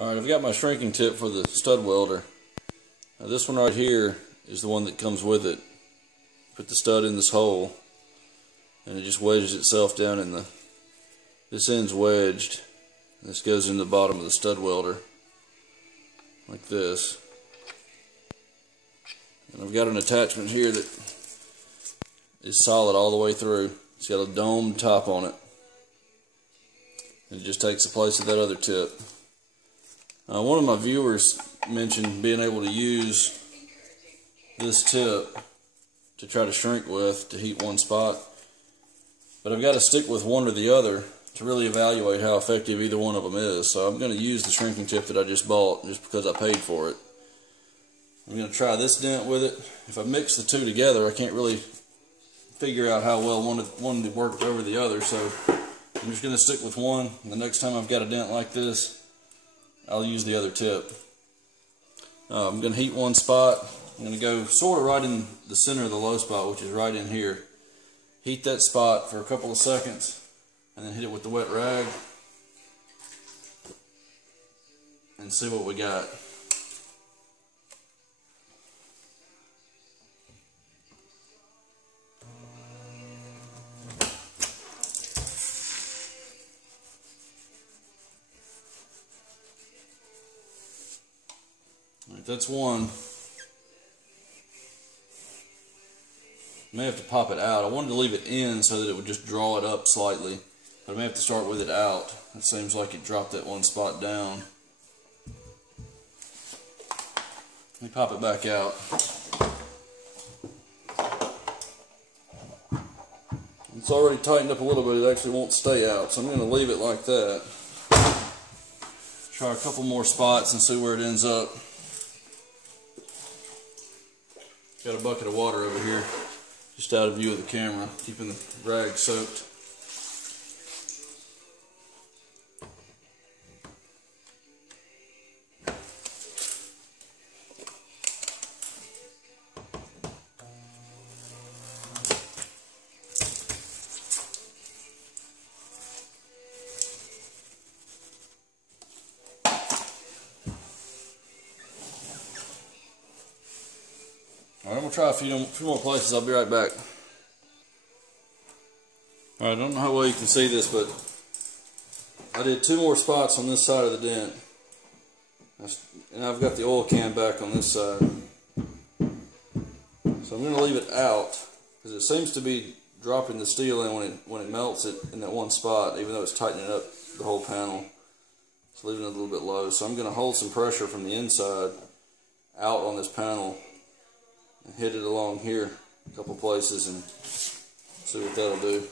Alright, I've got my shrinking tip for the stud welder. Now this one right here is the one that comes with it. Put the stud in this hole and it just wedges itself down in the, this end's wedged. This goes in the bottom of the stud welder like this. And I've got an attachment here that is solid all the way through. It's got a domed top on it. And it just takes the place of that other tip. One of my viewers mentioned being able to use this tip to try to shrink with to heat one spot. But I've got to stick with one or the other to really evaluate how effective either one of them is. So I'm going to use the shrinking tip that I just bought just because I paid for it. I'm going to try this dent with it. If I mix the two together, I can't really figure out how well one would work over the other. So I'm just going to stick with one. And the next time I've got a dent like this, I'll use the other tip. I'm going to heat one spot. I'm going to go sort of right in the center of the low spot, which is right in here. Heat that spot for a couple of seconds, and then hit it with the wet rag, and see what we got. Alright, that's one. May have to pop it out. I wanted to leave it in so that it would just draw it up slightly, but I may have to start with it out. It seems like it dropped that one spot down. Let me pop it back out. It's already tightened up a little bit. It actually won't stay out, so I'm going to leave it like that. Try a couple more spots and see where it ends up. Got a bucket of water over here, just out of view of the camera, keeping the rag soaked. Alright, I'm going to try a few more places. I'll be right back. Alright, I don't know how well you can see this, but I did two more spots on this side of the dent. And I've got the oil can back on this side. So I'm going to leave it out, because it seems to be dropping the steel in when it melts it in that one spot, even though it's tightening up the whole panel. It's leaving it a little bit low. So I'm going to hold some pressure from the inside out on this panel and hit it along here a couple places and see what that'll do.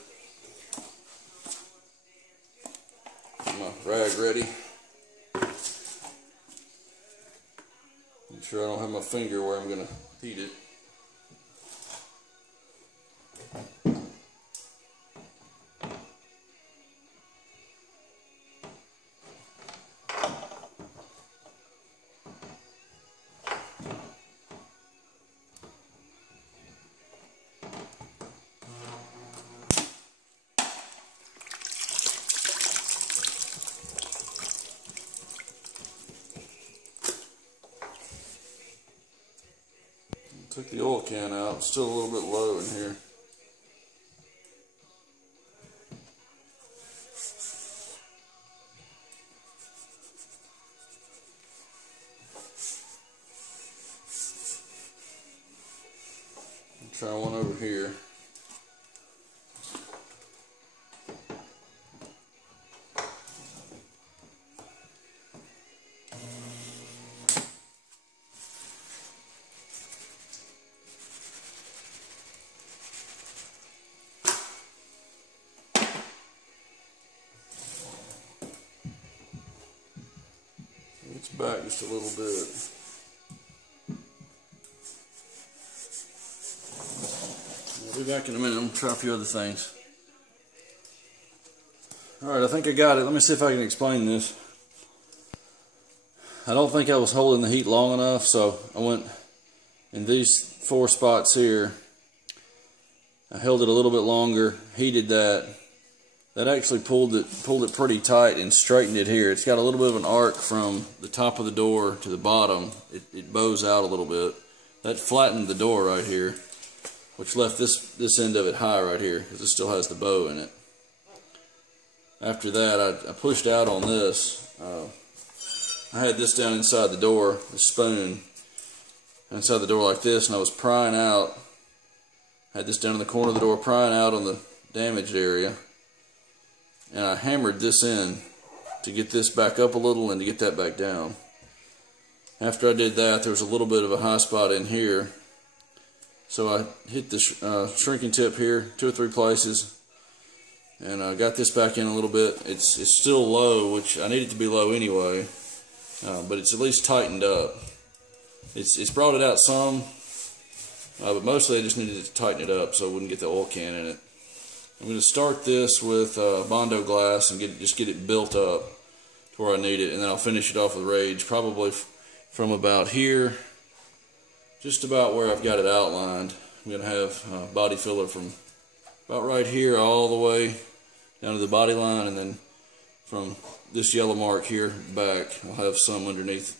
Get my rag ready. Make sure I don't have my finger where I'm going to heat it. Took the oil can out, it's still a little bit low in here. I'll try one over here. It's back just a little bit. I'll be back in a minute. I'm going to try a few other things. Alright, I think I got it. Let me see if I can explain this. I don't think I was holding the heat long enough, so I went in these 4 spots here. I held it a little bit longer, heated that. that actually pulled it pretty tight and straightened it here. It's got a little bit of an arc from the top of the door to the bottom. It bows out a little bit. That flattened the door right here, which left this end of it high right here because it still has the bow in it. After that, I pushed out on this. I had this down inside the door, the spoon, inside the door like this, and I was prying out. I had this down in the corner of the door, prying out on the damaged area. And I hammered this in to get this back up a little and to get that back down. After I did that, there was a little bit of a high spot in here. So I hit the shrinking tip here 2 or 3 places. And I got this back in a little bit. It's still low, which I need it to be low anyway. But it's at least tightened up. It's brought it out some. But mostly I just needed to tighten it up so I wouldn't get the oil can in it. I'm going to start this with Bondo glass and just get it built up to where I need it, and then I'll finish it off with Rage, probably from about here, just about where I've got it outlined. I'm going to have body filler from about right here all the way down to the body line, and then from this yellow mark here back, I'll have some underneath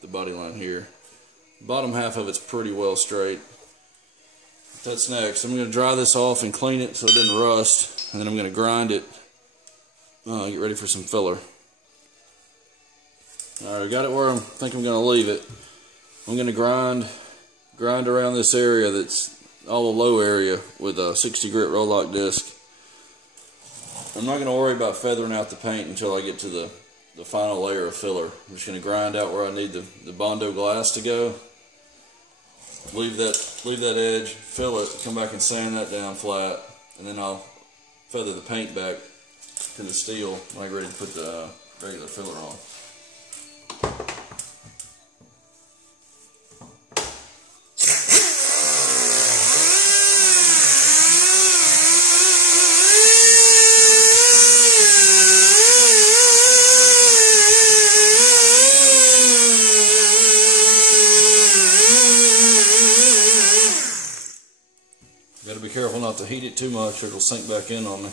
the body line here. The bottom half of it's pretty well straight. That's next. I'm going to dry this off and clean it so it doesn't rust, and then I'm going to grind it, get ready for some filler. Alright, got it where I think I'm going to leave it. I'm going to grind around this area that's all the low area with a 60 grit roll lock disc. I'm not going to worry about feathering out the paint until I get to the final layer of filler. I'm just going to grind out where I need the Bondo glass to go. Leave that edge, fill it, come back and sand that down flat, and then I'll feather the paint back to the steel when I get ready to put the regular filler on. Got to be careful not to heat it too much or it'll sink back in on me.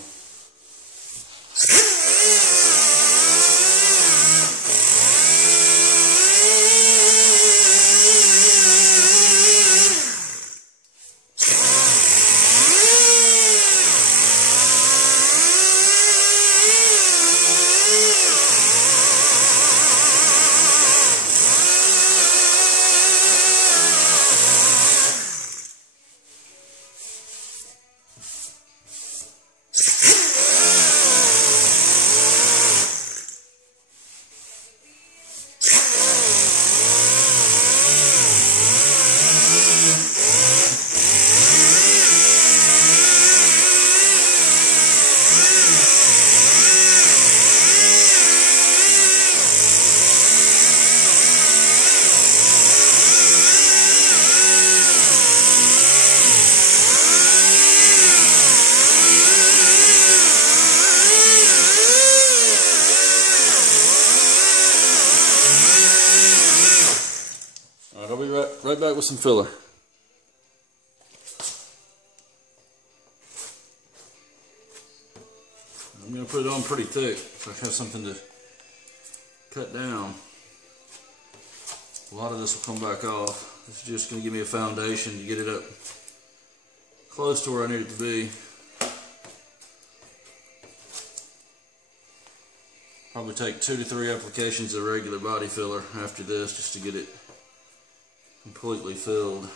I'll be right back with some filler. I'm going to put it on pretty thick so I have something to cut down. A lot of this will come back off. This is just going to give me a foundation to get it up close to where I need it to be. Probably take 2 to 3 applications of regular body filler after this just to get it completely filled.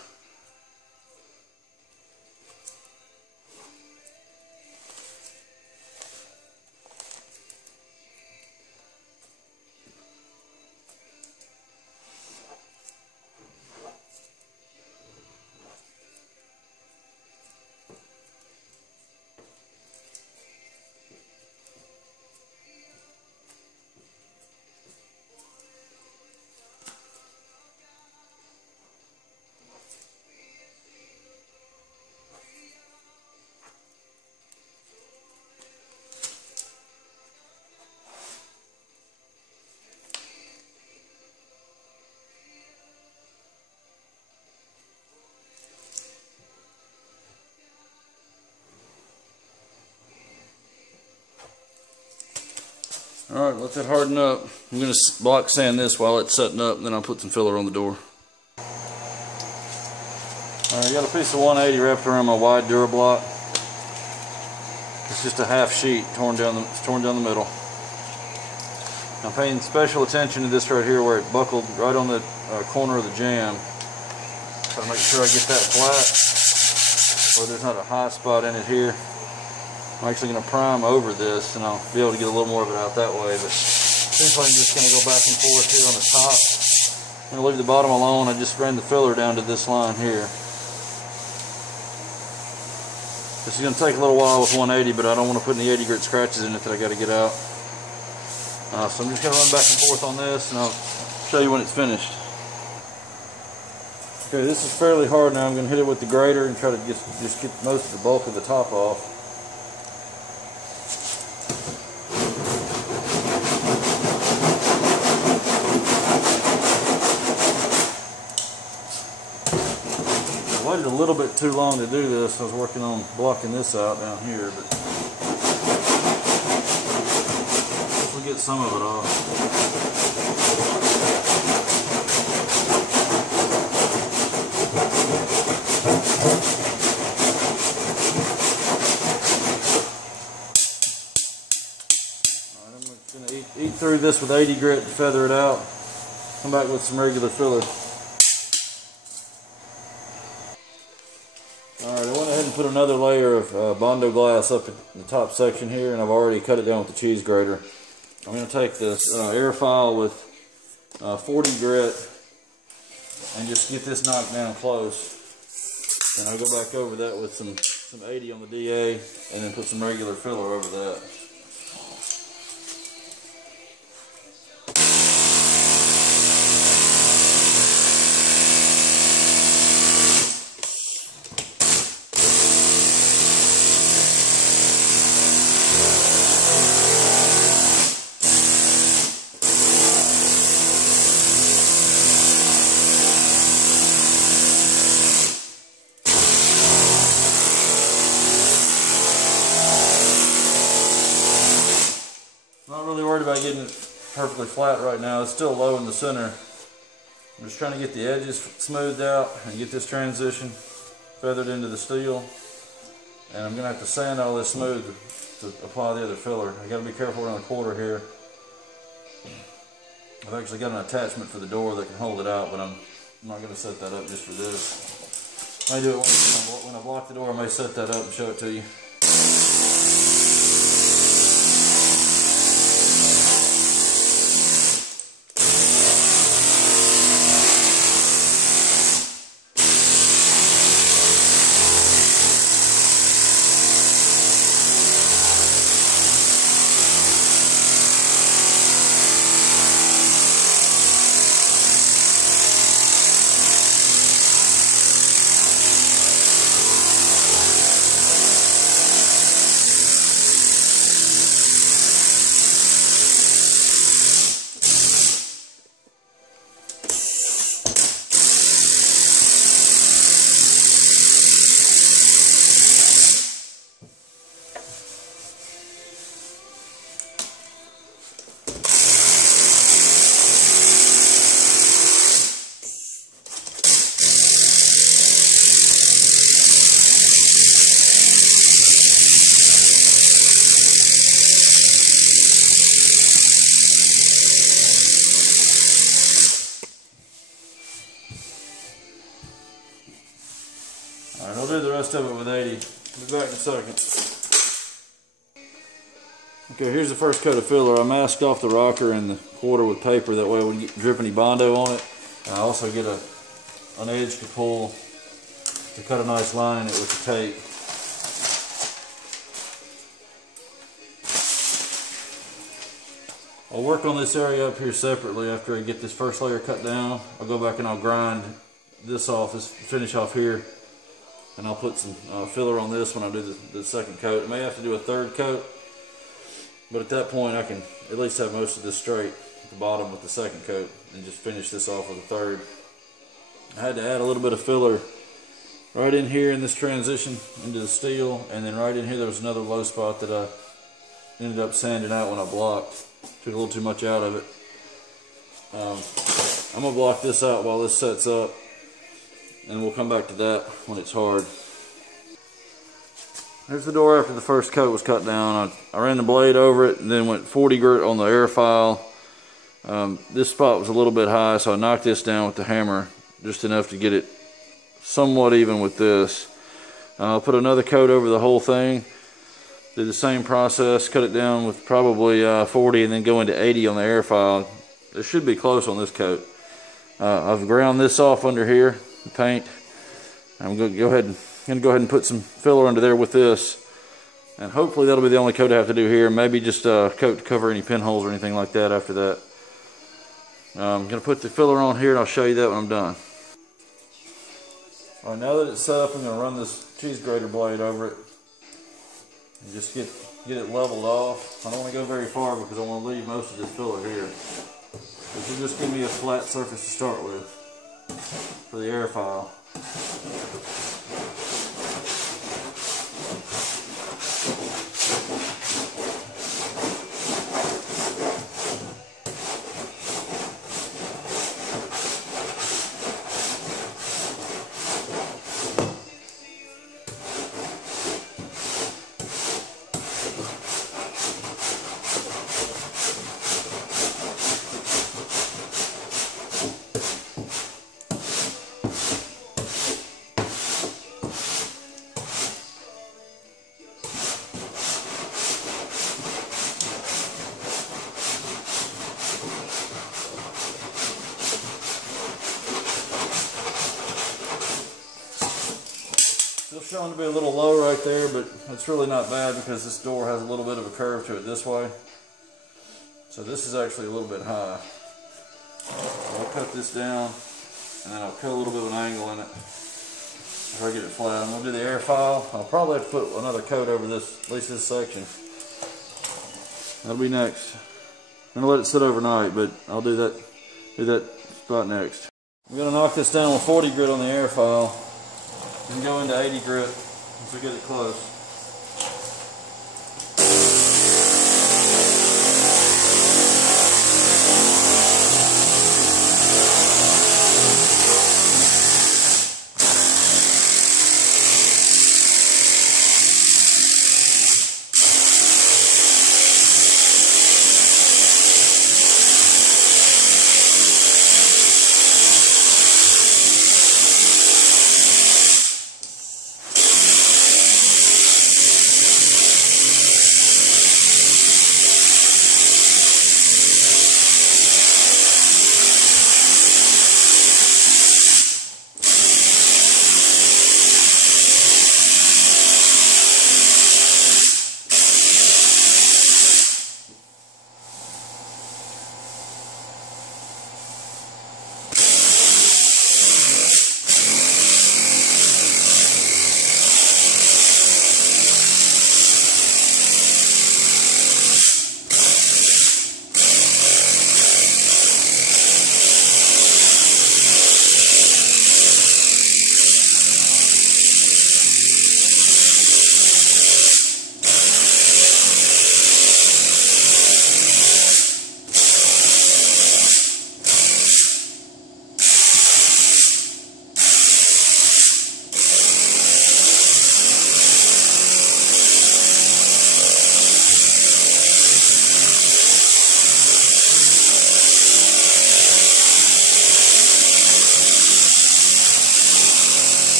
Alright, let that harden up. I'm going to block sand this while it's setting up, and then I'll put some filler on the door. Alright, I got a piece of 180 wrapped around my wide Durablock. It's just a half sheet torn down the middle. I'm paying special attention to this right here where it buckled right on the corner of the jamb. Try to make sure I get that flat, or there's not a high spot in it here. I'm actually going to prime over this, and I'll be able to get a little more of it out that way. But essentially, I'm just going to go back and forth here on the top. I'm going to leave the bottom alone. I just ran the filler down to this line here. This is going to take a little while with 180, but I don't want to put any 80 grit scratches in it that I got to get out. So I'm just going to run back and forth on this, and I'll show you when it's finished. Okay, this is fairly hard now. I'm going to hit it with the grater and try to just get most of the bulk of the top off. I waited a little bit too long to do this. I was working on blocking this out down here, but we'll get some of it off. Eat through this with 80 grit and feather it out. Come back with some regular filler. Alright, I went ahead and put another layer of Bondo glass up in the top section here, and I've already cut it down with the cheese grater. I'm going to take this air file with 40 grit and just get this knocked down close. And I'll go back over that with some 80 on the DA, and then put some regular filler over that. About getting it perfectly flat right now. It's still low in the center. I'm just trying to get the edges smoothed out and get this transition feathered into the steel, and I'm gonna have to sand all this smooth to apply the other filler. I got to be careful around the quarter here. I've actually got an attachment for the door that can hold it out, but I'm not going to set that up just for this. I may do it when I block the door. I may set that up and show it to you. Alright, I'll do the rest of it with 80. I'll be back in a second. Okay, here's the first coat of filler. I masked off the rocker and the quarter with paper, that way I wouldn't drip any Bondo on it. And I also get an edge to pull to cut a nice line in it with the tape. I'll work on this area up here separately after I get this first layer cut down. I'll go back and I'll grind this off, this finish off here. And I'll put some filler on this when I do the second coat. I may have to do a third coat, but at that point I can at least have most of this straight at the bottom with the second coat and just finish this off with a third. I had to add a little bit of filler right in here in this transition into the steel, and then right in here there was another low spot that ended up sanding out when I blocked. Took a little too much out of it. I'm going to block this out while this sets up, and we'll come back to that when it's hard. There's the door after the first coat was cut down. I ran the blade over it and then went 40 grit on the air file. This spot was a little bit high, so I knocked this down with the hammer just enough to get it somewhat even with this. I'll put another coat over the whole thing. Did the same process, cut it down with probably 40 and then go into 80 on the air file. It should be close on this coat. I've ground this off under here, the paint. I'm going to go ahead and put some filler under there with this. And hopefully that'll be the only coat I have to do here. Maybe just a coat to cover any pinholes or anything like that after that. I'm going to put the filler on here and I'll show you that when I'm done. Alright, now that it's set up, I'm going to run this cheese grater blade over it. And just get it leveled off. I don't want to go very far because I want to leave most of this filler here. This will just give me a flat surface to start with for the air file. Still showing to be a little low right there, but it's really not bad because this door has a little bit of a curve to it this way. So this is actually a little bit high. So I'll cut this down and then I'll cut a little bit of an angle in it before I get it flat. I'm going to do the air file. I'll probably have to put another coat over this, at least this section. That'll be next. I'm going to let it sit overnight, but I'll do that spot next. I'm going to knock this down with 40 grit on the air file and go into 80 grit once we get it close.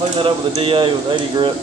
Clean that up with a DA with 80 grit.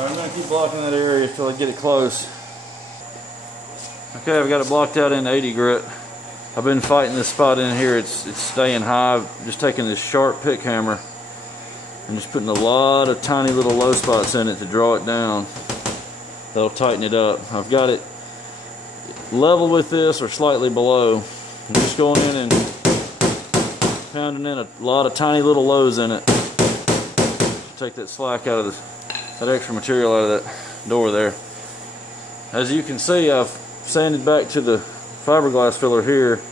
Alright, I'm going to keep blocking that area until I get it close. Okay, I've got it blocked out in 80 grit. I've been fighting this spot in here. It's staying high. I've just taking this sharp pick hammer and just putting a lot of tiny little low spots in it to draw it down. That'll tighten it up. I've got it level with this or slightly below. I'm just going in and pounding in a lot of tiny little lows in it to take that slack out of that extra material out of that door there. As you can see, I've sanded back to the fiberglass filler here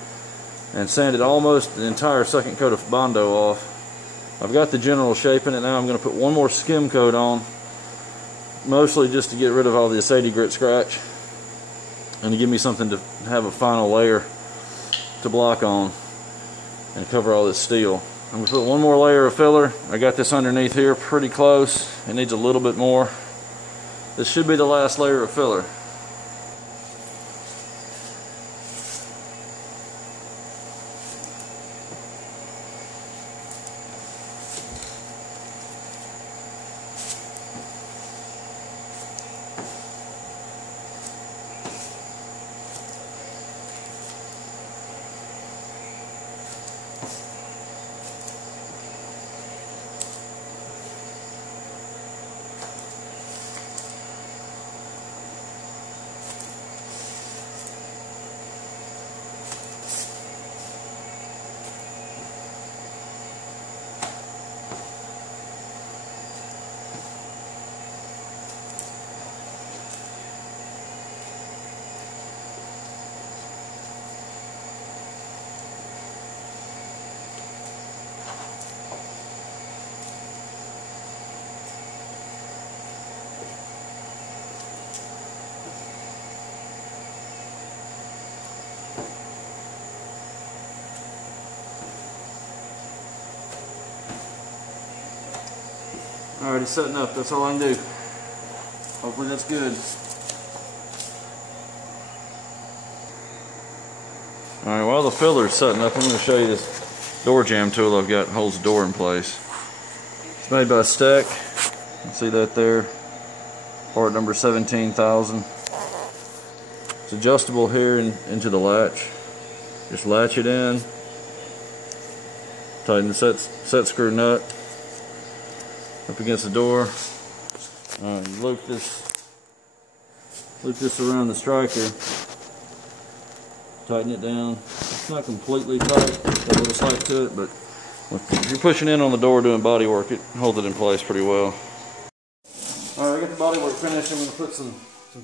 and sanded almost the entire second coat of Bondo off. I've got the general shape in it now. I'm going to put one more skim coat on, mostly just to get rid of all this 80 grit scratch and to give me something to have a final layer to block on and cover all this steel. I'm going to put one more layer of filler. I got this underneath here pretty close. It needs a little bit more. This should be the last layer of filler. Alright, it's setting up. That's all I can do. Hopefully that's good. Alright, while the filler's setting up, I'm going to show you this door jam tool I've got. Holds the door in place. It's made by Stack. You can see that there. Part number 17,000. It's adjustable here into the latch. Just latch it in. Tighten the set screw nut up against the door. Alright, loop this around the striker. Tighten it down. It's not completely tight, got a little slack to it, but if you're pushing in on the door doing body work, it holds it in place pretty well. Alright, I got the body work finished. I'm going to put some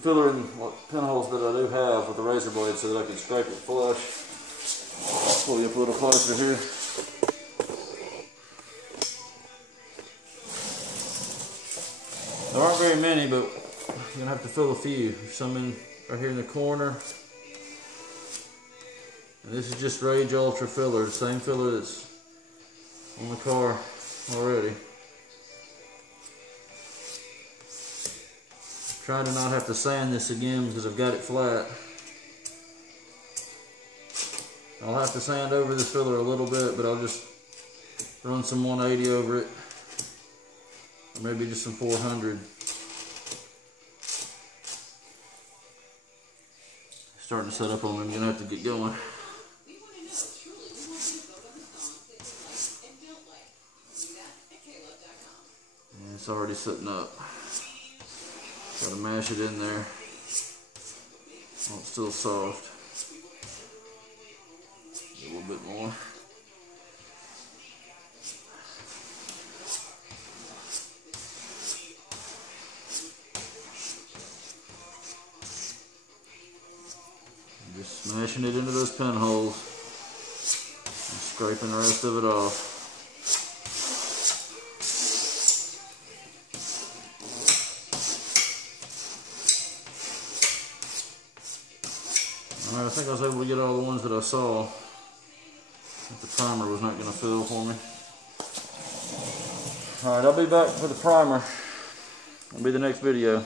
filler in what pinholes that I do have with the razor blade so that I can scrape it flush. Pull you up a little closer here. There aren't very many, but you're going to have to fill a few. There's some in right here in the corner. And this is just Rage Ultra filler, the same filler that's on the car already. I'm trying to not have to sand this again because I've got it flat. I'll have to sand over this filler a little bit, but I'll just run some 180 over it. Or maybe just some 400. Starting to set up on me, I'm going to have to get going. And it's already setting up. Got to mash it in there. Oh, it's still soft. A little bit more. Just smashing it into those pinholes and scraping the rest of it off. Alright, I think I was able to get all the ones that I saw that the primer was not going to fill for me. Alright, I'll be back for the primer. That'll be the next video.